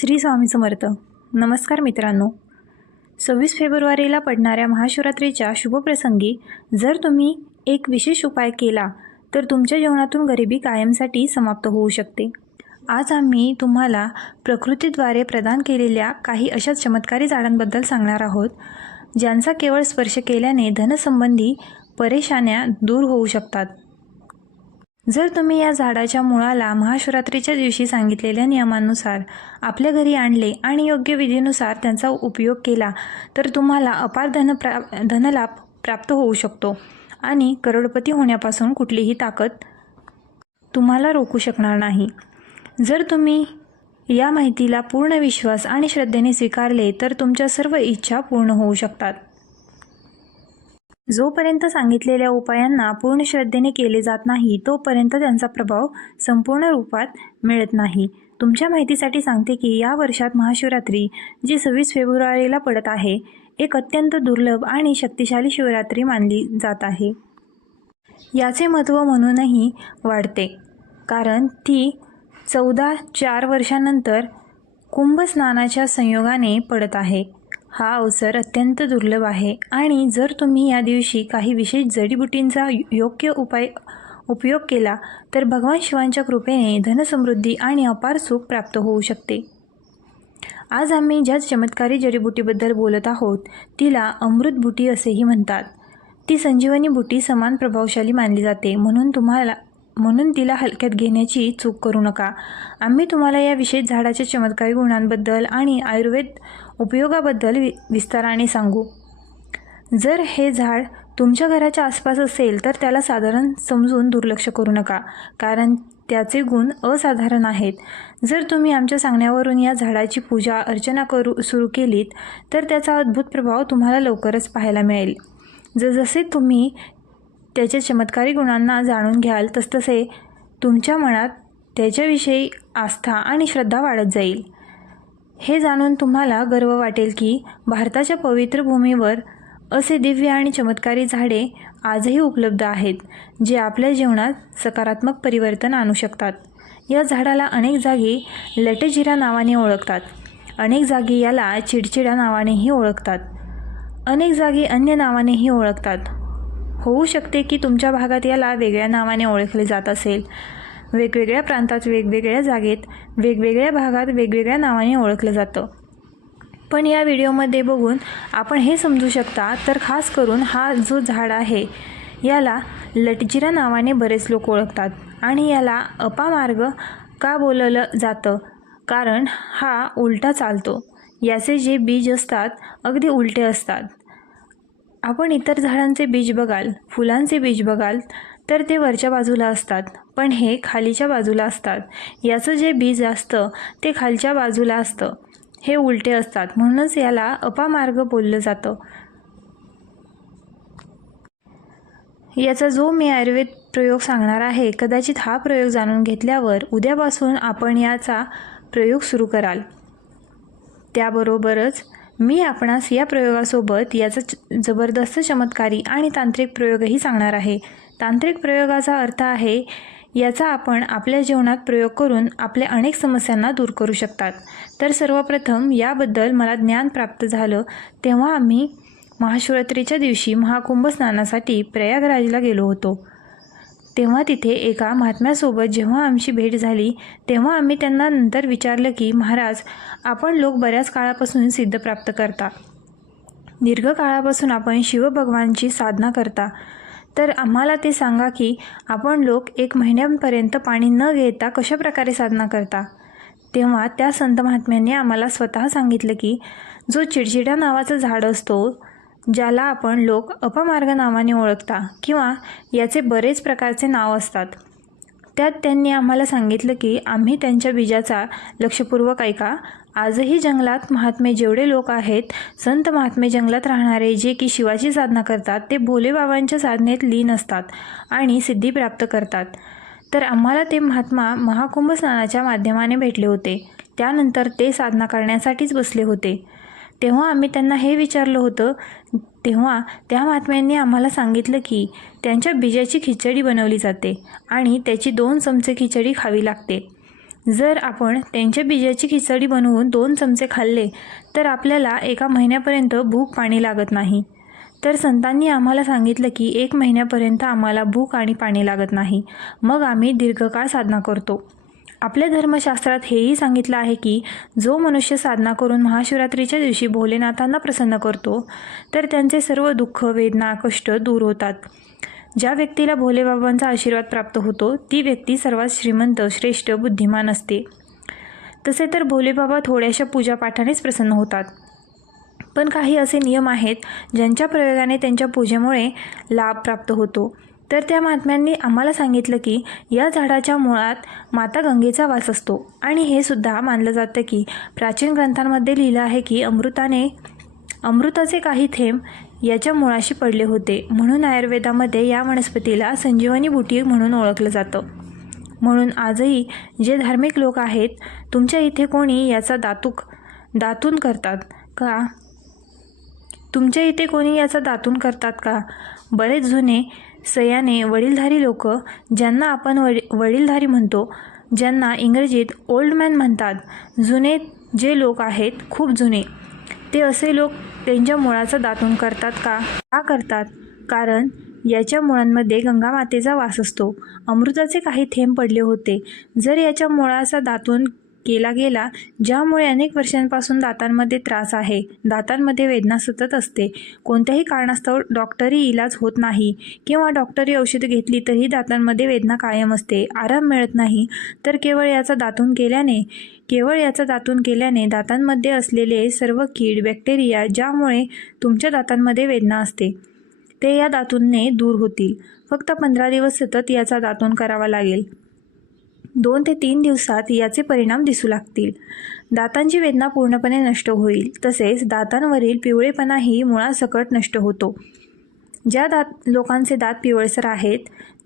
श्री स्वामी समर्थ. नमस्कार मित्रांनो. सव्वीस फेब्रुवारीला पडणाऱ्या महाशिवरात्रीच्या शुभप्रसंगी जर तुम्ही एक विशेष उपाय केला तर तुमच्या जीवनातून गरिबी कायमसाठी समाप्त होऊ शकते. आज आम्ही तुम्हाला प्रकृतीद्वारे प्रदान केलेल्या काही अशा चमत्कारी झाडांबद्दल सांगणार आहोत ज्यांचा केवळ स्पर्श केल्याने धनसंबंधी परेशान्या दूर होऊ शकतात. जर तुम्ही या झाडाच्या मुळाला महाशिवरात्रीच्या दिवशी सांगितलेल्या नियमानुसार आपल्या घरी आणले आणि योग्य विधीनुसार त्यांचा उपयोग केला तर तुम्हाला अपार धन प्रा धनलाभ प्राप्त होऊ शकतो आणि करोडपती होण्यापासून कुठलीही ताकद तुम्हाला रोखू शकणार नाही. जर तुम्ही या माहितीला पूर्ण विश्वास आणि श्रद्धेने स्वीकारले तर तुमच्या सर्व इच्छा पूर्ण होऊ शकतात. जोपर्यंत सांगितलेल्या उपायांना पूर्ण श्रद्धेने केले जात नाही तोपर्यंत त्यांचा प्रभाव संपूर्ण रूपात मिळत नाही. तुमच्या माहितीसाठी सांगते की या वर्षात महाशिवरात्री जी सव्वीस फेब्रुवारीला पडत आहे एक अत्यंत दुर्लभ आणि शक्तिशाली शिवरात्री मानली जात आहे. याचे महत्त्व म्हणूनही वाढते. कारण ती चौदा चार वर्षानंतर कुंभस्नानाच्या संयोगाने पडत आहे. हा अवसर अत्यंत दुर्लभ आहे आणि जर तुम्ही या दिवशी काही विशेष जडीबुटींचा योग्य उपाय उपयोग केला तर भगवान शिवांच्या कृपेने धनसमृद्धी आणि अपार सुख प्राप्त होऊ शकते. आज आम्ही ज्या चमत्कारी जडीबुटीबद्दल बोलत आहोत तिला अमृत बुटी असेही म्हणतात. ती संजीवनी बुटी समान प्रभावशाली मानली जाते म्हणून तुम्हाला म्हणून तिला हलक्यात घेण्याची चूक करू नका. आम्ही तुम्हाला या विशेष झाडाच्या चमत्कारी गुणांबद्दल आणि आयुर्वेद उपयोगाबद्दल वि विस्ताराने सांगू. जर हे झाड तुमच्या घराच्या आसपास असेल तर त्याला साधारण समजून दुर्लक्ष करू नका कारण त्याचे गुण असाधारण आहेत. जर तुम्ही आमच्या सांगण्यावरून या झाडाची पूजा अर्चना करू सुरू केलीत तर त्याचा अद्भुत प्रभाव तुम्हाला लवकरच पाहायला मिळेल. जसजसे तुम्ही त्याच्या चमत्कारी गुणांना जाणून घ्याल तसतसे तुमच्या मनात त्याच्याविषयी आस्था आणि श्रद्धा वाढत जाईल. हे जाणून तुम्हाला गर्व वाटेल की भारताच्या पवित्र भूमीवर असे दिव्य आणि चमत्कारी झाडे आजही उपलब्ध आहेत जे आपल्या जीवनात सकारात्मक परिवर्तन आणू शकतात. या झाडाला अनेक जागी लटेजिरा नावाने ओळखतात. अनेक जागी याला चिडचिडा नावानेही ओळखतात. अनेक जागी अन्य नावानेही ओळखतात. होऊ शकते की तुमच्या भागात याला वेगळ्या नावाने ओळखले जात असेल. वेगवेगळ्या प्रांतात वेगवेगळ्या जागेत वेगवेगळ्या भागात वेगवेगळ्या नावाने ओळखलं जातं. पण या व्हिडिओमध्ये बघून आपण हे समजू शकता तर खास करून हा जो झाड आहे याला लटजिरा नावाने बरेच लोक ओळखतात आणि याला अपामार्ग का बोलवलं जातं? कारण हा उलटा चालतो. याचे जे बीज असतात अगदी उलटे असतात. आपण इतर झाडांचे बीज बघाल फुलांचे बीज बघाल तर ते वरच्या बाजूला असतात पण हे खालीच्या बाजूला असतात. याचं जे बीज असतं ते खालच्या बाजूला असतं. हे उलटे असतात म्हणूनच याला अपामार्ग बोललं जातं. याचा जो मी आयुर्वेद प्रयोग सांगणार आहे कदाचित हा प्रयोग जाणून घेतल्यावर उद्यापासून आपण याचा प्रयोग सुरू कराल. त्याबरोबरच मी आपणास या प्रयोगासोबत याचा जबरदस्त चमत्कारी आणि तांत्रिक प्रयोगही सांगणार आहे. तांत्रिक प्रयोगाचा अर्थ आहे याचा आपण आपल्या जीवनात प्रयोग करून आपल्या अनेक समस्यांना दूर करू शकतात. तर सर्वप्रथम याबद्दल मला ज्ञान प्राप्त झालं तेव्हा आम्ही महाशिवरात्रीच्या दिवशी महाकुंभ स्नानासाठी प्रयागराजला गेलो होतो. तेव्हा तिथे एका महात्म्यासोबत जेव्हा आमची भेट झाली तेव्हा आम्ही त्यांना नंतर विचारलं की महाराज आपण लोक बऱ्याच काळापासून सिद्ध प्राप्त करता. दीर्घकाळापासून आपण शिवभगवानची साधना करता. तर आम्हाला ते सांगा की आपण लोक एक महिन्यांपर्यंत पाणी न घेता कशाप्रकारे साधना करता? तेव्हा त्या संत महात्म्यांनी आम्हाला स्वतः सांगितलं की जो चिडचिडा नावाचं झाड असतो ज्याला आपण लोक अपमार्ग नावाने ओळखता किंवा याचे बरेच प्रकारचे नाव असतात. त्यात त्यांनी आम्हाला सांगितलं की आम्ही त्यांच्या बीजाचा लक्षपूर्वक ऐका. आजही जंगलात महात्मे जेवढे लोक आहेत संत महात्मे जंगलात राहणारे जे की शिवाची साधना करतात ते भोलेबाबांच्या साधनेत लीन असतात आणि सिद्धी प्राप्त करतात. तर आम्हाला ते महात्मा महाकुंभ स्नानाच्या माध्यमाने भेटले होते. त्यानंतर ते साधना करण्यासाठीच बसले होते. तेव्हा आम्ही त्यांना हे विचारलं होतं. तेव्हा त्या महात्म्यांनी आम्हाला सांगितलं की त्यांच्या बीजाची खिचडी बनवली जाते आणि त्याची दोन चमचे खिचडी खावी लागते. जर आपण त्यांच्या बीजाची खिचडी बनवून दोन चमचे खाल्ले तर आपल्याला एका महिन्यापर्यंत भूक पाणी लागत नाही. तर संतांनी आम्हाला सांगितलं की एक महिन्यापर्यंत आम्हाला भूक आणि पाणी लागत नाही. मग आम्ही दीर्घकाळ साधना करतो. आपल्या धर्मशास्त्रात हेही सांगितलं आहे की जो मनुष्य साधना करून महाशिवरात्रीच्या दिवशी भोलेनाथांना प्रसन्न करतो तर त्यांचे सर्व दुःख वेदना कष्ट दूर होतात. ज्या व्यक्तीला भोलेबाबांचा आशीर्वाद प्राप्त होतो ती व्यक्ती सर्वात श्रीमंत श्रेष्ठ बुद्धिमान असते. तसे तर भोलेबाबा थोड्याशा पूजापाठानेच प्रसन्न होतात. पण काही असे नियम आहेत ज्यांच्या प्रयोगाने त्यांच्या पूजेमुळे लाभ प्राप्त होतो. तर त्या महात्म्यांनी आम्हाला सांगितलं की या झाडाच्या मुळात माता गंगेचा वास असतो. आणि हे सुद्धा मानलं जातं की प्राचीन ग्रंथांमध्ये लिहिलं आहे की अमृताने अमृताचे काही थेंब याच्या मुळाशी पडले होते. म्हणून आयुर्वेदामध्ये या वनस्पतीला संजीवनी बुटी म्हणून ओळखलं जातं. म्हणून आजही जे धार्मिक लोक आहेत तुमच्या इथे कोणी याचा दातूक दातून करतात का? तुमच्या इथे कोणी याचा दातून करतात का? बरेच जुने सयाने वडीलधारी लोक ज्यांना आपण वडी वडीलधारी म्हणतो ज्यांना इंग्रजीत ओल्ड मॅन म्हणतात जुने जे लोक आहेत खूप जुने. ते असे लोक त्यांच्या मुळाचा दातून करतात का? का करतात? कारण याच्या मुळांमध्ये गंगामातेचा वास असतो. अमृताचे काही थेंब पडले होते. जर याच्या मुळाचा दातून केला गेला ज्यामुळे अनेक वर्षांपासून दातांमध्ये त्रास आहे. दातांमध्ये वेदना सतत असते. कोणत्याही कारणास्तव डॉक्टरी इलाज होत नाही किंवा डॉक्टरी औषधं घेतली तरी दातांमध्ये वेदना कायम असते. आराम मिळत नाही. तर केवळ याचा दातून केल्याने केवळ याचा दातून केल्याने दातांमध्ये असलेले सर्व कीड बॅक्टेरिया ज्यामुळे तुमच्या दातांमध्ये वेदना असते ते या दातूनने दूर होतील. फक्त पंधरा दिवस सतत याचा दातून करावा लागेल. दोन ते तीन दिवसात याचे परिणाम दिसू लागतील. दातांची वेदना पूर्णपणे नष्ट होईल. तसेच दातांवरील पिवळेपणाही मुळासकट नष्ट होतो. ज्या दात लोकांचे दात पिवळसर आहेत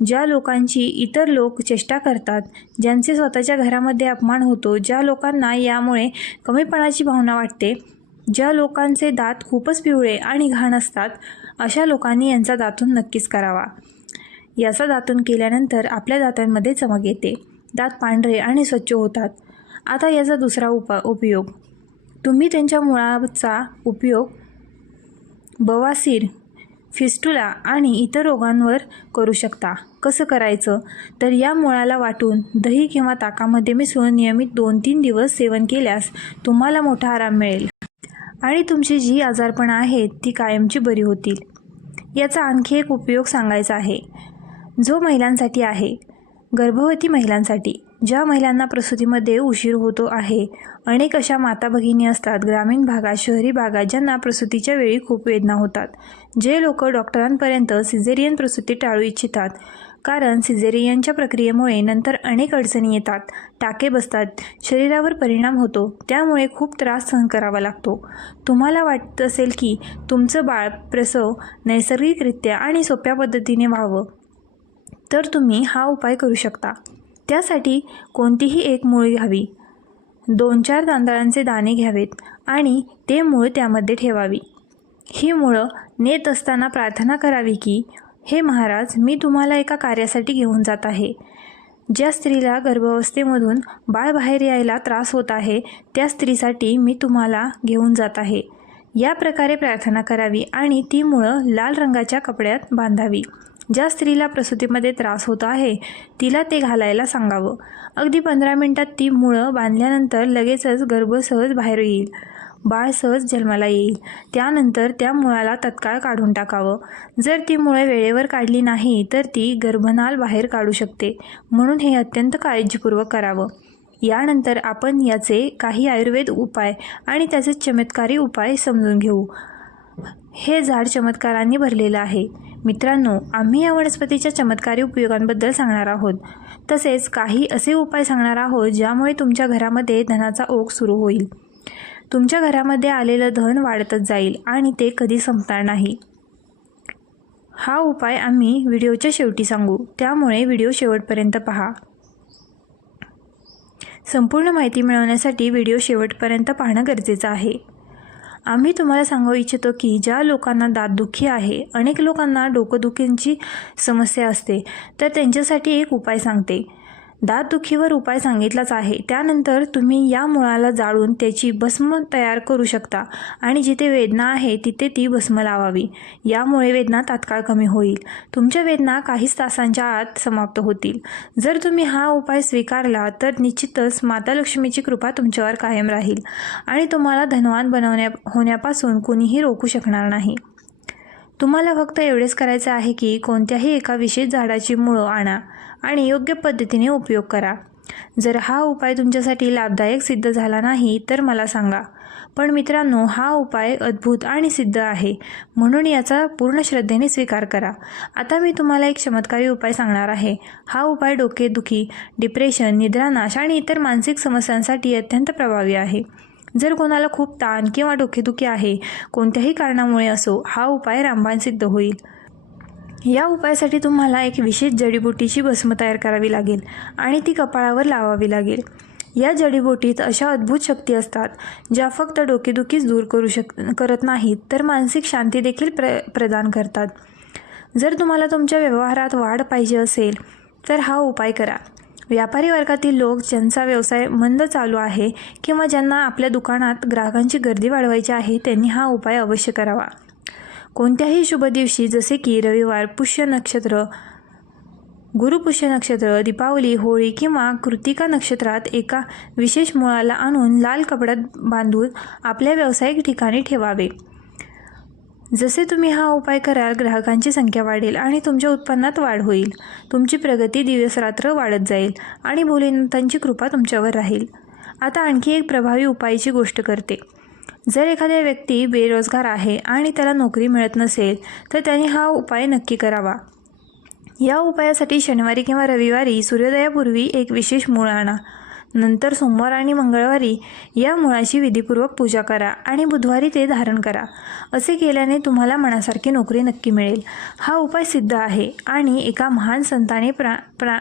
ज्या लोकांची इतर लोक चेष्टा करतात ज्यांचे स्वतःच्या घरामध्ये अपमान होतो ज्या लोकांना यामुळे कमीपणाची भावना वाटते ज्या लोकांचे दात खूपच पिवळे आणि घाण असतात अशा लोकांनी यांचा दातून नक्कीच करावा. याचा दातून केल्यानंतर आपल्या दातांमध्ये चमक येते. दात पांढरे आणि स्वच्छ होतात. आता याचा दुसरा उपा उपयोग. तुम्ही त्यांच्या मुळाचा उपयोग बवासीर फिस्टुला आणि इतर रोगांवर करू शकता. कसं करायचं? तर या मुळाला वाटून दही किंवा ताकामध्ये मिसळून नियमित दोन तीन दिवस सेवन केल्यास तुम्हाला मोठा आराम मिळेल. आणि तुमची जी आजारपणं आहेत ती कायमची बरी होतील. याचा आणखी एक उपयोग सांगायचा आहे. जो महिलांसाठी आहे गर्भवती महिलांसाठी ज्या महिलांना प्रसूतीमध्ये उशीर होतो आहे अनेक अशा माता भगिनी असतात. ग्रामीण भागात शहरी भागात ज्यांना प्रसूतीच्या वेळी खूप वेदना होतात जे लोक डॉक्टरांपर्यंत सिझेरियन प्रसूती टाळू इच्छितात. कारण सिझेरियनच्या प्रक्रियेमुळे नंतर अनेक अडचणी येतात टाके बसतात शरीरावर परिणाम होतो त्यामुळे खूप त्रास सहन करावा लागतो. तुम्हाला वाटत असेल की तुमचं बाळ प्रसव नैसर्गिकरित्या आणि सोप्या पद्धतीने व्हावं तर तुम्ही हा उपाय करू शकता. त्यासाठी कोणतीही एक मूळ घ्यावी. दोन चार तांदळांचे दाणे घ्यावेत आणि ते मूळ त्यामध्ये ठेवावी. ही मुळं नेत असताना प्रार्थना करावी की हे महाराज मी तुम्हाला एका कार्यासाठी घेऊन जात आहे. ज्या स्त्रीला गर्भावस्थेमधून बाळ बाहेर यायला त्रास होत आहे त्या स्त्रीसाठी मी तुम्हाला घेऊन जात आहे. या प्रकारे प्रार्थना करावी आणि ती मुळं लाल रंगाच्या कपड्यात बांधावी. ज्या स्त्रीला प्रसूतीमध्ये त्रास होत आहे तिला ते घालायला सांगावं. अगदी पंधरा मिनटात ती मुळं बांधल्यानंतर लगेचच गर्भ सहज बाहेर येईल. बाळ सहज जन्माला येईल. त्यानंतर त्या मुळाला तत्काळ काढून टाकावं. जर ती मुळे वेळेवर काढली नाही तर ती गर्भनाल बाहेर काढू शकते. म्हणून हे अत्यंत काळजीपूर्वक करावं. यानंतर आपण याचे काही आयुर्वेद उपाय आणि त्याचे चमत्कारी उपाय समजून घेऊ. हे झाड चमत्कारांनी भरलेलं आहे. मित्रांनो आम्ही या वनस्पतीच्या चमत्कारी उपयोगांबद्दल सांगणार आहोत. तसेच काही असे उपाय सांगणार आहोत ज्यामुळे तुमच्या घरामध्ये धनाचा ओघ सुरू होईल. तुमच्या घरामध्ये आलेलं धन वाढतच जाईल आणि ते कधी संपणार नाही. हा उपाय आम्ही व्हिडिओच्या शेवटी सांगू. त्यामुळे व्हिडिओ शेवटपर्यंत पहा. संपूर्ण माहिती मिळवण्यासाठी व्हिडिओ शेवटपर्यंत पाहणं गरजेचं आहे. आम्ही तुम्हाला सांगू इच्छितो की ज्या लोकांना दातदुखी आहे अनेक लोकांना डोकंदुखींची समस्या असते तर त्यांच्यासाठी एक उपाय सांगते. दातदुखीवर उपाय सांगितलाच आहे. त्यानंतर तुम्ही या मुळाला जाळून त्याची भस्म तयार करू शकता आणि जिथे वेदना आहे तिथे ती भस्म लावावी. यामुळे वेदना तात्काळ कमी होईल. तुमच्या वेदना काहीच तासांच्या आत समाप्त होतील. जर तुम्ही हा उपाय स्वीकारला तर निश्चितच माता लक्ष्मीची कृपा तुमच्यावर कायम राहील आणि तुम्हाला धनवान बनवण्या होण्यापासून कोणीही रोखू शकणार नाही. तुम्हाला फक्त एवढेच करायचं आहे की कोणत्याही एका विशेष झाडाची मुळं आणा आणि योग्य पद्धतीने उपयोग करा. जर हा उपाय तुमच्यासाठी लाभदायक सिद्ध झाला नाही तर मला सांगा. पण मित्रांनो हा उपाय अद्भुत आणि सिद्ध आहे. म्हणून याचा पूर्ण श्रद्धेने स्वीकार करा. आता मी तुम्हाला एक चमत्कारी उपाय सांगणार आहे. हा उपाय डोकेदुखी डिप्रेशन निद्रानाश आणि इतर मानसिक समस्यांसाठी अत्यंत प्रभावी आहे. जर कोणाला खूप ताण किंवा डोकेदुखी आहे कोणत्याही कारणामुळे असो हा उपाय रामबाण सिद्ध होईल. या उपायासाठी तुम्हाला एक विशेष जडीबुटीची भस्म तयार करावी लागेल आणि ती कपाळावर लावावी लागेल. या जडीबुटीत अशा अद्भुत शक्ती असतात ज्या फक्त डोकेदुखीच दूर करू शक करत नाहीत तर मानसिक शांती देखील प्र प्रदान करतात. जर तुम्हाला तुमच्या व्यवहारात वाढ पाहिजे असेल तर हा उपाय करा. व्यापारी वर्गातील लोक ज्यांचा व्यवसाय मंद चालू आहे किंवा ज्यांना आपल्या दुकानात ग्राहकांची गर्दी वाढवायची आहे त्यांनी हा उपाय अवश्य करावा. कोणत्याही शुभ दिवशी जसे की रविवार पुष्य नक्षत्र गुरुपुष्य नक्षत्र दीपावली होळी किंवा कृतिका नक्षत्रात एका विशेष मुळाला आणून लाल कपड्यात बांधून आपल्या व्यावसायिक ठिकाणी ठेवावे. जसे तुम्ही हा उपाय कराल ग्राहकांची संख्या वाढेल आणि तुमच्या उत्पन्नात वाढ होईल. तुमची प्रगती दिवसरात्र वाढत जाईल आणि भोलेनाथांची कृपा तुमच्यावर राहील. आता आणखी एक प्रभावी उपायाची गोष्ट करते. जर एखाद्या व्यक्ती बेरोजगार आहे आणि त्याला नोकरी मिळत नसेल तर त्याने हा उपाय नक्की करावा. या उपायासाठी शनिवारी किंवा रविवारी सूर्योदयापूर्वी एक विशेष मूळ आणा. नंतर सोमवार आणि मंगळवारी या मुळाची विधीपूर्वक पूजा करा आणि बुधवारी ते धारण करा. असे केल्याने तुम्हाला मनासारखी नोकरी नक्की मिळेल. हा उपाय सिद्ध आहे आणि एका महान संताने प्रा प्रा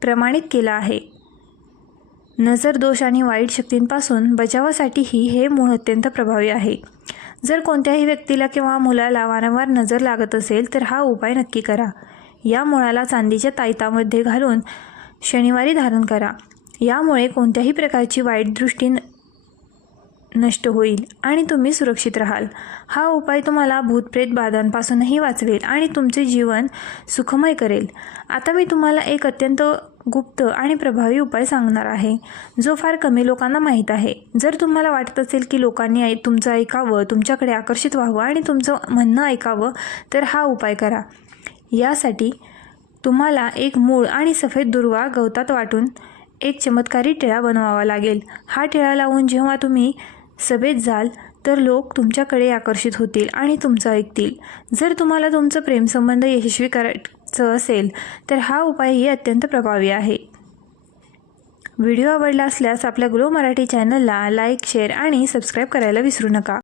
प्रमाणित केला आहे. नजर दोष आणि वाईट शक्तींपासून बचावासाठीही हे मूळ अत्यंत प्रभावी आहे. जर कोणत्याही व्यक्तीला किंवा मुलाला वारंवार नजर लागत असेल तर हा उपाय नक्की करा. या मुळाला चांदीच्या तायतामध्ये घालून शनिवारी धारण करा. यामुळे कोणत्याही प्रकारची वाईट दृष्टी नष्ट होईल आणि तुम्ही सुरक्षित राहाल. हा उपाय तुम्हाला भूतप्रेत बाधांपासूनही वाचवेल आणि तुमचे जीवन सुखमय करेल. आता मी तुम्हाला एक अत्यंत गुप्त आणि प्रभावी उपाय सांगणार आहे जो फार कमी लोकांना माहीत आहे. जर तुम्हाला वाटत असेल की लोकांनी तुमचं ऐकावं तुमच्याकडे आकर्षित व्हावं आणि तुमचं म्हणणं ऐकावं तर हा उपाय करा. यासाठी तुम्हाला एक मूळ आणि सफेद दुर्वा गवतात वाटून एक चमत्कारी टिळा बनवावा लागेल. हा टिळा लावून जेव्हा तुम्ही सभेत जाल तर लोक तुमच्याकडे आकर्षित होतील आणि तुमचं ऐकतील. जर तुम्हाला तुमचं प्रेमसंबंध यशस्वी करायचं असेल तर हा उपायही अत्यंत प्रभावी आहे. व्हिडिओ आवडला असल्यास आपल्या ग्लो मराठी चॅनलला लाईक शेअर आणि सबस्क्राईब करायला विसरू नका.